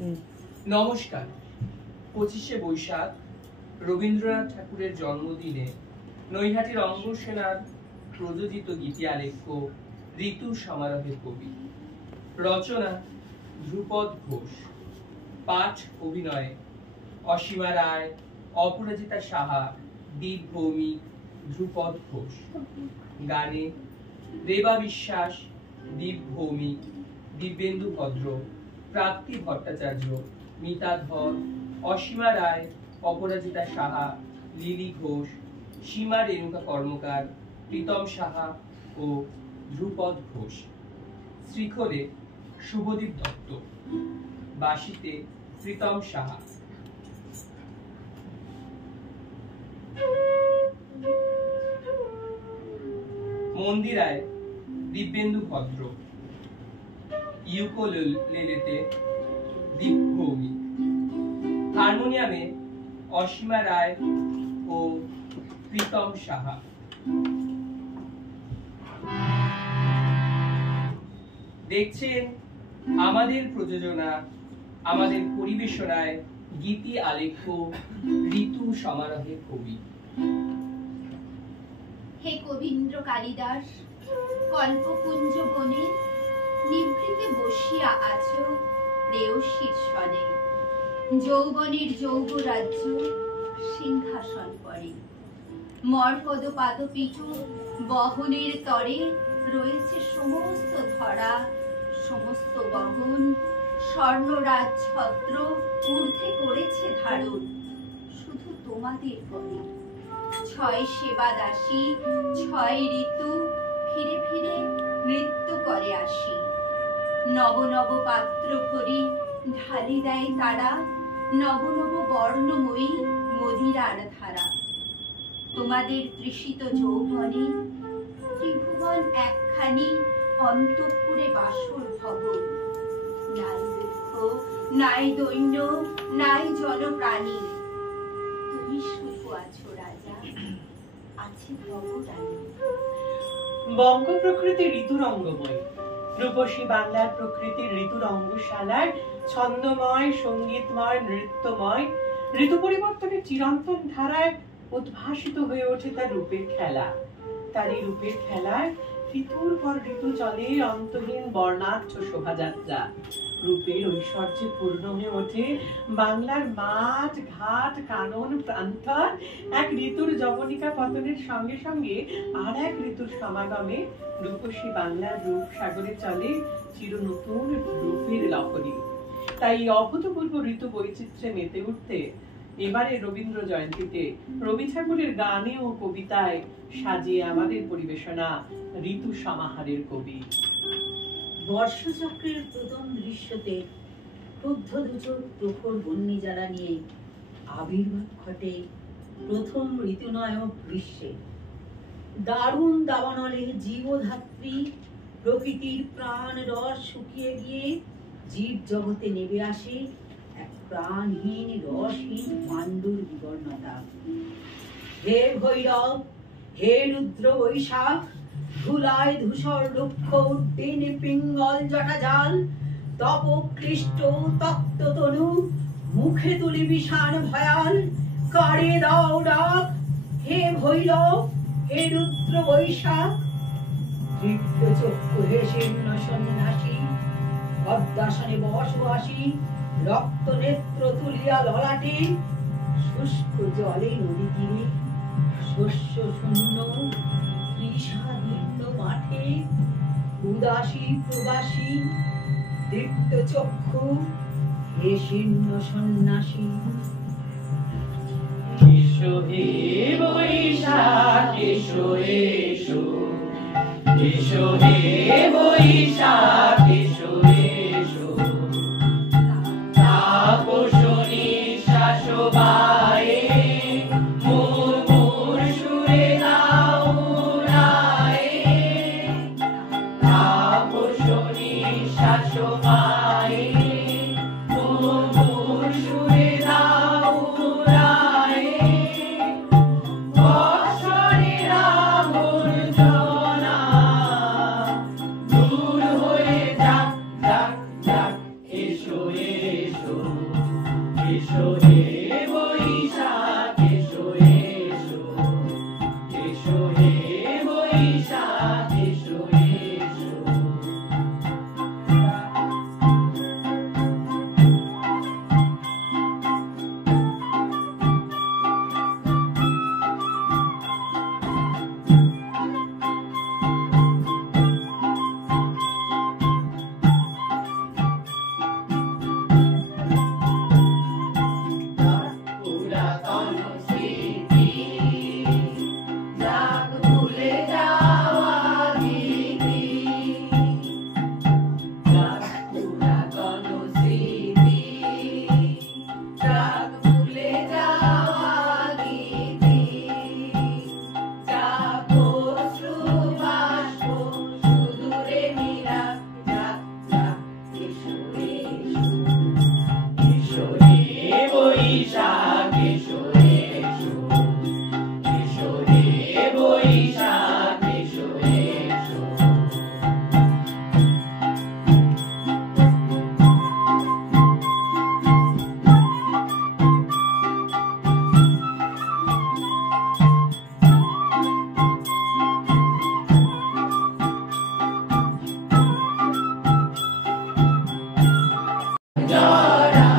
নমস্কার। 25শে বৈশাখ রবীন্দ্রনাথ ঠাকুরের জন্মদিনে নৈহাটির অঙ্গ সেনার প্রযোজিত গীতি আলেখ্য ঋতু সমারোহের কবি। রচনা ধ্রুপদ ঘোষ। পাঠ অভিনয়ে অসীমা রায়, অপরাজিতা সাহা, দীপ ভৌমিক, ধ্রুপদ ঘোষ। গানে রেবা বিশ্বাস, দীপ ভৌমিক, দিব্যেন্দু ভদ্র, প্রাপ্তি ভট্টাচার্য, মিতা ধর, অসীমা রায়, অপরাজিতা সাহা, লিলি ঘোষ, সীমা রেণুকা কর্মকার, প্রীতম সাহা ও ধ্রুপদ ঘোষ। শ্রীখলে শুভদীপ দত্ত, বাঁশিতে প্রীতম সাহা। মন্দিরায় দিব্যেন্দু ভদ্র, ইউকুলেলেতে দীপ ভৌমিক, হারমোনিয়ামে অসীমা রায় ও প্রীতম সাহা। দেখছেন আমাদের প্রযোজনা, আমাদের পরিবেশনায় গীতি আলেখ্য ঋতু সমারোহের কবি। হে কবীন্দ্র কালিদাস, কল্পকুঞ্জ বনে নিভৃতে বসিয়া আছো প্রেয়সীর সনে। যৌবনের যৌবরাজ্য সিংহাসন পরে, মর্কদ পাদপীঠ বহনের তরে রয়েছে সমস্ত ধরা, সমস্ত গগন। স্বর্ণরাজ ছত্র ঊর্ধ্বে করেছে ধারণ শুধু তোমাদের পরে। 6 সেবা দাসী, 6 ঋতু ফিরে ফিরে নৃত্য করে আসি। নব নব পাত্র ভরি ঢালি দেয় তারা, নব নব বর্ণময়ী মদিরার ধারা। তোমাদের তৃষিত যৌবনে ত্রিভুবন একখানি অন্তঃপুরে বাসর ভবন। নাই দুঃখ, নাই দৈন্য, নাই জনপ্রাণী, তুমি সুখ আছো রাজা, আছে ভবরানী। বঙ্গ প্রকৃতির ঋতুরঙ্গময়, রূপসী বাংলার প্রকৃতির ঋতুরঙ্গশালার ছন্দময়, সঙ্গীতময়, নৃত্যময়, ঋতু পরিবর্তনের চিরন্তন ধারায় উদ্ভাসিত হয়ে ওঠে তার রূপের খেলা। তার এই রূপের খেলায় ঋতুর পর ঋতু চলে অন্তহীন বর্ণাঢ্য শোভাযাত্রা। রূপের ঐশ্বর্যে পূর্ণ হয়ে ওঠে বাংলার মাঠ, ঘাট, কানন, প্রান্তর। এক ঋতুর যবনিকা পতনের সঙ্গে সঙ্গে আর এক ঋতুর সমাগমে রূপসী বাংলার রূপ সাগরে চলে চির নতুন রূপের লহরী। তাই অভূতপূর্ব ঋতু বৈচিত্র্যে মেতে উঠতে এবারে রবীন্দ্র জয়ন্তীতে রবি ঠাকুরের গানে ও কবিতায় সাজিয়ে আমাদের পরিবেশনা ঋতু সমাহারের কবি। বর্ষচক্রের প্রথম দৃশ্যতে ক্রুদ্ধ দুচোখ প্রখর বন্যী জ্বালা নিয়ে আবির্ভাব ঘটে প্রথম ঋতুনায়ক গ্রীষ্মে। দারুণ দাবানলে জীবধাত্রী প্রকৃতির প্রাণ রস শুকিয়ে গিয়ে জীব জগতে নেমে আসে এক প্রাণহীন রসহীন পাণ্ডুর বিবর্ণতা। হে ভৈরব, হে রুদ্র বৈশাখ, ধুলায় ধূসর লক্ষ উড্ডীন পিঙ্গল জটাজাল, তপ ক্লিষ্ট তপ্ত তনু মুখে তুলি বিষাণ ভয়াল। কারে দাও ডাক, হে ভৈরব, হে রুদ্র বৈশাখ। তৃপ্ত চক্ষু হে শীর্ণ সন্ন্যাসী, পদ্মাসনে বসবাসী, রক্ত নেত্র তুলিয়া ললাটে। শুষ্ক জলে নদী তীরে শস্য শূন্য তৃষাদীর্ণ মাঠে, উদাসী প্রবাসী দীপ্ত চক্ষু হে শীর্ণ সন্ন্যাসী। এসো হে বৈশাখ, এসো এসো, এসো হে বৈশাখ, এসো এসো। তাপসনী শাসবায়ে মুর্মুর সুরে দাও উড়ায়ে। তাপসনী শাসবায়ে মুর্মুর সুরে দাও উড়ায়ে। বৎসরের আবর্জনা দূর হয়ে এসো হে বৈশাখ এসো এসো, এসো হে বৈশাখ এসো এসো। পুরাতন স্মৃতি যাক ভুলে যাওয়া গীতি, যাক পুরাতন স্মৃতি যাক ভুলে যাওয়া গীতি, যাক অশ্রু বাষ্প সুদূরে নীরব, যাক যাক এসো এসো, এসো হে বৈশাখ এসো এসো, এসো হে বৈশাখ এসো এসো। যারা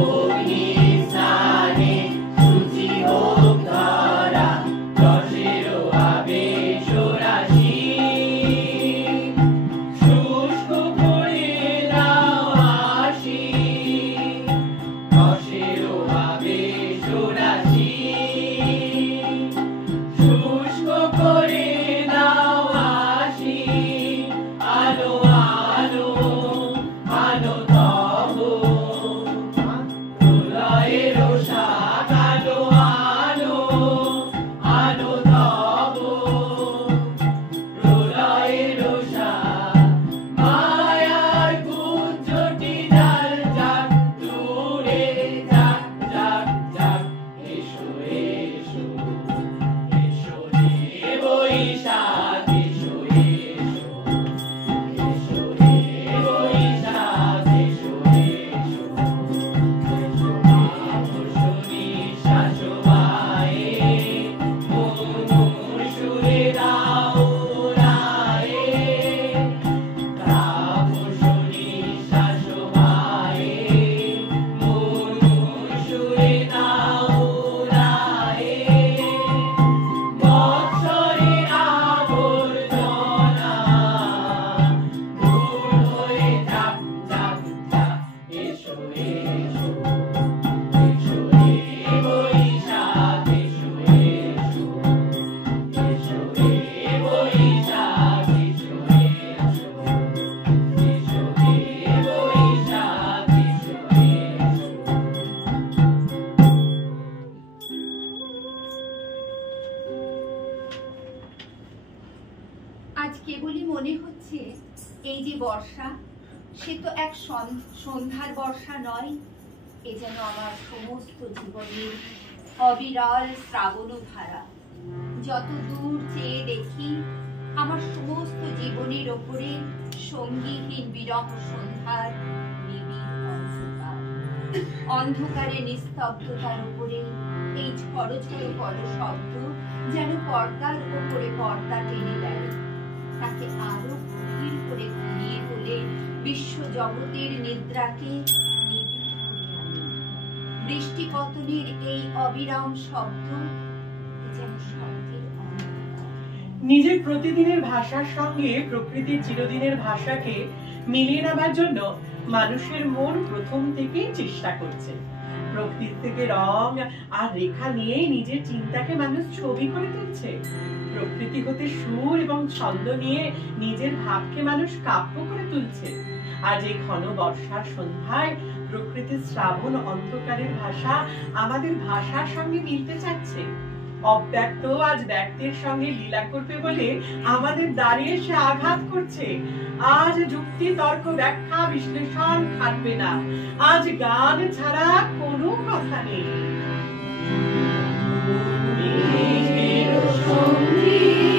অগ্নি স্নানে শুচি হোক ধরা, রসেরও আবেশ রাশি, শুষ্ক করে দাও হাসি, রসেরও আবেশ রাশি, শুষ্ক করে দাও হাসি, আলো আলো আলো তব প্রলয়ের শাখ, আলো আলো আলো তব প্রলয়ের শাখ, মায়ার কুঞ্জটি জাল যাক দূরে, যাক যাক যাক এসো এসো, এসো হে বৈশাখ এসো এসো, এসো হে বৈশাখ এসো এসো, এসো শুনি শাশবায়ে মধুর সুরে দাও রায়ে, গাব শুনি শাশবায়ে মধুর সুরে দাও রায়ে, বৎসরের আবর্জনা দূর হয়ে যাক যাক যাক এসো এসো, এসো হে বৈশাখ এসো এসো, এসো হে বৈশাখ এসো এসো, এসো হে বৈশাখ এসো এসো। আজ কেবলই মনে হচ্ছে এই যে বর্ষা, সে তো এক সন্ধ্যার বর্ষা নয়, এ যেন আমার সমস্ত জীবনের অবিরল শ্রাবণ ধারা। যত দূর চেয়ে দেখি আমার সমস্ত জীবনের ওপরে সঙ্গীহীন বিরহ সন্ধ্যার নিবিড় অন্ধকার। অন্ধকারে নিস্তব্ধতার উপরে এই ঝড়ো ঝড়ো কল শব্দ যেন পর্দার ওপরে পর্দা টেনে দেয়, তাকে আরো গভীর করে ঘুরিয়ে তোলে, বিশ্ব জগতের নিদ্রাকে নিবিড় করে আনে। বৃষ্টি পতনের এই অবিরাম শব্দ যেন শব্দের অন্ধকার। নিজের প্রতিদিনের ভাষার সঙ্গে প্রকৃতির চিরদিনের ভাষাকে মিলিয়ে নেবার জন্য মানুষের মন প্রথম থেকেই চেষ্টা করছে। প্রকৃতি থেকে রং আর রেখা নিয়ে নিজের চিন্তাকে মানুষ ছবি করে তুলছে। প্রকৃতি হতে সুর এবং ছন্দ নিয়ে নিজের ভাবকে মানুষ কাব্য করে তুলছে। আজ এই ঘন বর্ষার সন্ধ্যায় প্রকৃতির শ্রাবণ অন্ধকারের ভাষা আমাদের ভাষার সঙ্গে মিলতে চাচ্ছে। অব্যক্ত আজ ব্যক্তির সঙ্গে লীলা করবে বলে আমাদের দাঁড়িয়ে সে আঘাত করছে। আজ যুক্তি তর্ক ব্যাখ্যা বিশ্লেষণ খাটবে না, আজ গান ছাড়া কোনো কথা নেই। সঙ্গীত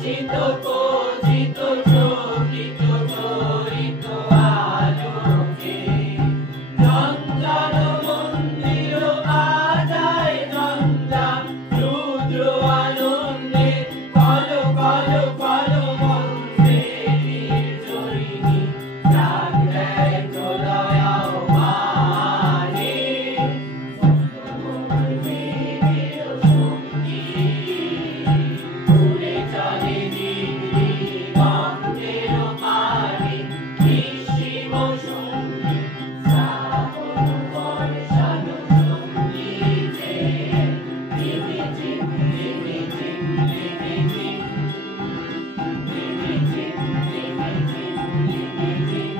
সাজিত পূজিত চকিত তরিত আলোকে চন্দন মন্দির বাজায় ঘণ্টা রুদ্র আনন্দে কল কল কল মন্ত্রে নির্ঝরিণী রাগ দেয় প্রলয় মানে উড়ে চলে দিল্লি বঙ্গের পানে নিঃসীম সঙ্গীত শ্রাবণ বর্ষণ সঙ্গীতে ধিমি ঝিম ধিমি ঝিম ধিমি ঝিম ধিমি ঝিম ধিমি ঝিম ধিমি ঝিম।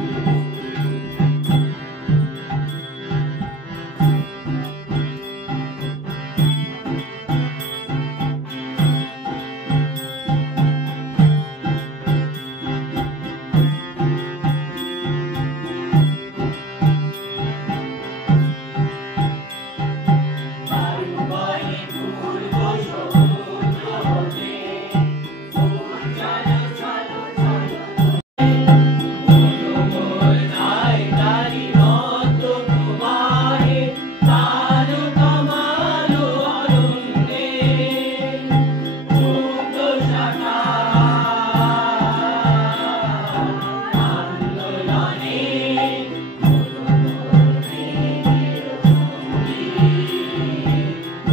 বায়ুময় পূর্ব সমুদ্র হতে ফুল চলো চলো চলো মোর নাই নারী মত তোমারে তার কমাল অরণ্যে মুক্ত শাখা আন্দোলনে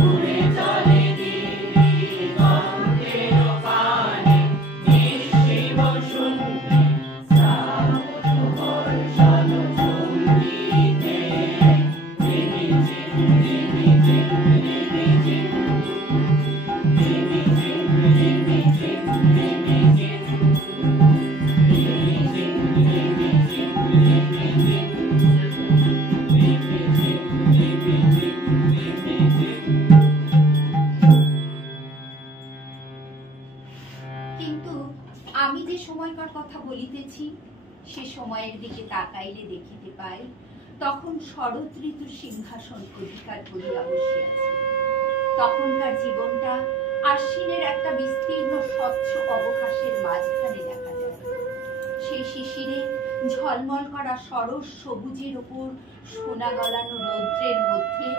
উড়ে চলে দিল্লি বঙ্গের পানে নিঃসীম সঙ্গীত শ্রাবণ বর্ষণ সঙ্গীতে ধিমি ঝিম ধিমি ঝিম ধিমি ঝিম ধিমি ঝিম ধিমি ঝিম ধিমি ঝিম ধিমি ঝিম ধিমি ঝিম ধিমি ঝিম ধিমি ঝিম ধিমি ঝিম ধিমি ঝিম। কিন্তু আমি যে সময়কার কথা বলিতেছি সে সময়ের দিকে তাকাইলে দেখিতে পাই তখন শরৎ ঋতুর সিংহাসন অধিকার করিয়া বসিয়াছে। তখনকার জীবনটা আশ্বিনের একটা বিস্তীর্ণ স্বচ্ছ অবকাশের মাঝখানে দেখা যায়। সেই শিশিরে ঝলমল করা সরস সবুজের উপর সোনা গলানো রৌদ্রের মধ্যে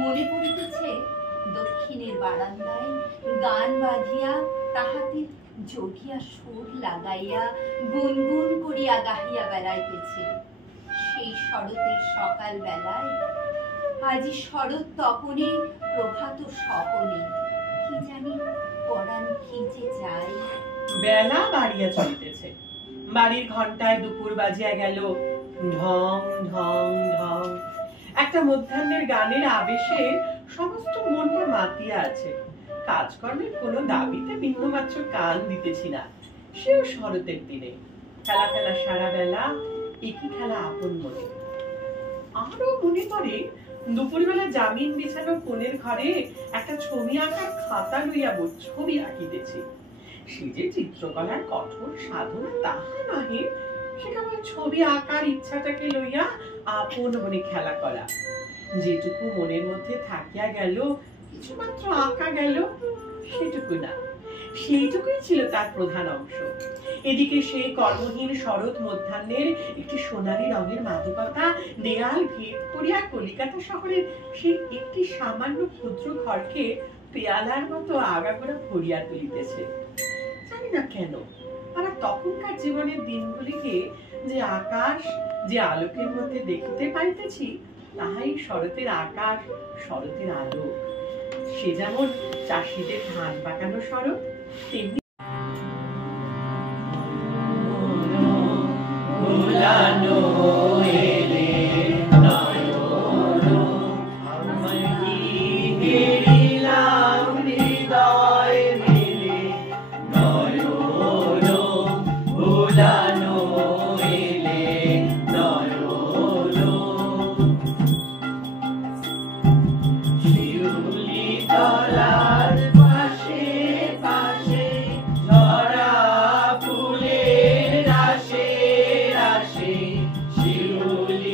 মনে পড়িতেছে দক্ষিণের বারান্দায় গান বাঁধিয়া তাহাতে যোগিয়া সুর লাগাইয়া গুনগুন করিয়া গাহিয়া বেড়াইতেছে সেই শরতের সকাল বেলায়। আজি শরৎ তপনে প্রভাত স্বপনে কি জানি পরাণ ভিজে যায়। বেলা বাড়িয়া চলিতেছে, বাড়ির ঘন্টায় দুপুর বাজিয়া গেল। ঢং ঢং ঢং একটা মধ্যাহ্নের গানের আবেশে সমস্ত মনটা মাতিয়া আছে। কাজকর্মের কোনো দাবিতে বিন্দুমাত্র কান দিতেছি না। সেও শরতের দিনে খেলা ফেলা সারা বেলা, একই খেলা আপন মনে। আরো মনে পড়ে দুপুরবেলা জামিন বিছানো কোণের ঘরে একটা ছবি আঁকার খাতা লইয়া ছবি আঁকিতেছি। সে যে চিত্রকলার কঠোর সাধনা তাহা নহে, সে কেবল ছবি আঁকার ইচ্ছাটাকে লইয়া আপন মনে খেলা করা। যেটুকু মনের মধ্যে থাকিয়া গেল, কিছুমাত্র আঁকা গেল, সেটুকু না, সেইটুকুই ছিল তার প্রধান অংশ। এদিকে সেই কর্মহীন শরৎ মধ্যাহ্নের একটি সোনালী রঙের মাদকতা দেয়াল ভেদ করিয়া কলিকাতা শহরের সেই একটি সামান্য ক্ষুদ্র ঘরকে পেয়ালার মতো আগাগোড়া ভরিয়া তুলিতেছে। জানি না কেন আমরা তখনকার জীবনের দিনগুলিকে যে আকাশ, যে আলোকের মধ্যে দেখিতে পাইতেছি, তাহাই শরতের আকাশ, শরতের আলো। সে যেমন চাষিদের ধান পাকানো শরৎ, তেমনি শিউলি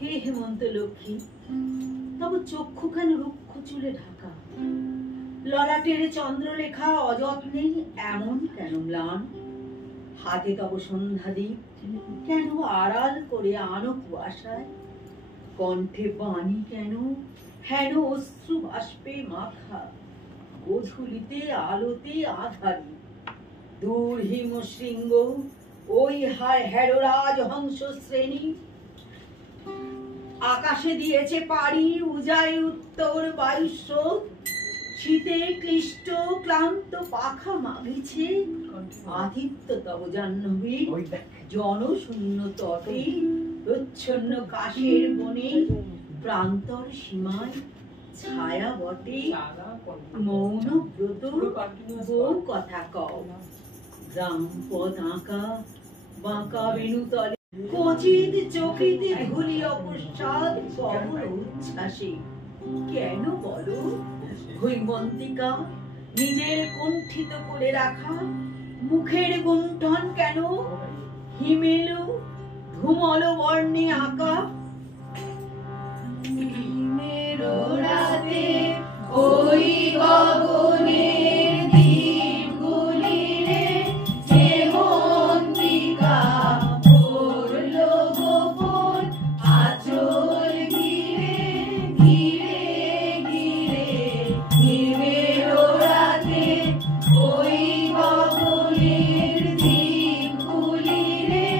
হে হেমন্ত লক্ষ্মী, তব চক্ষুখানি রুক্ষ চুলে ঢাকা, ললাটের চন্দ্রলেখা অযত্নে এমন কেন ম্লান? হাতে তব সন্ধ্যাদীপ কেন আড়াল করে আনো কুয়াশায়? কণ্ঠে বাণী কেন হেন অশ্রু বাষ্পে মাখা? গোধূলিতে আলোতে আধারি দূর হিম শৃঙ্গ ওই হেররাজ হংস শ্রেণী। আকাশে দিয়েছে পাড়ি উজায় উত্তর বায়ুস্রোত, শীতে ক্লিষ্ট ক্লান্ত পাখা মাগিছে আদিত্য তব জাহ্নবী। জনশূন্য তটে প্রচ্ছন্ন কাশের বনে প্রান্তর সীমায় ছায়া বটে মৌন ব্রত বউ কথা কও। গ্রাম পথ আঁকা বাঁকা বেণুতলে কচিত চকিতে ধুলি অপসাদ কমল উচ্ছ্বাসে। কেন বলো হৈমন্তিকা নিজের কুণ্ঠিত করে রাখা মুখের গুণ্ঠন কেন হিমেল ধুমল বর্ণে আঁকা? হিমের রাতে ওই গগনের দ্বীপগুলি রে হেমন্তিকা পড়ল গোপন আঁচল ঘিরে ঘিরে ঘিরে। হিমের রাতে ওই গগনের দ্বীপগুলি রে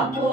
আপন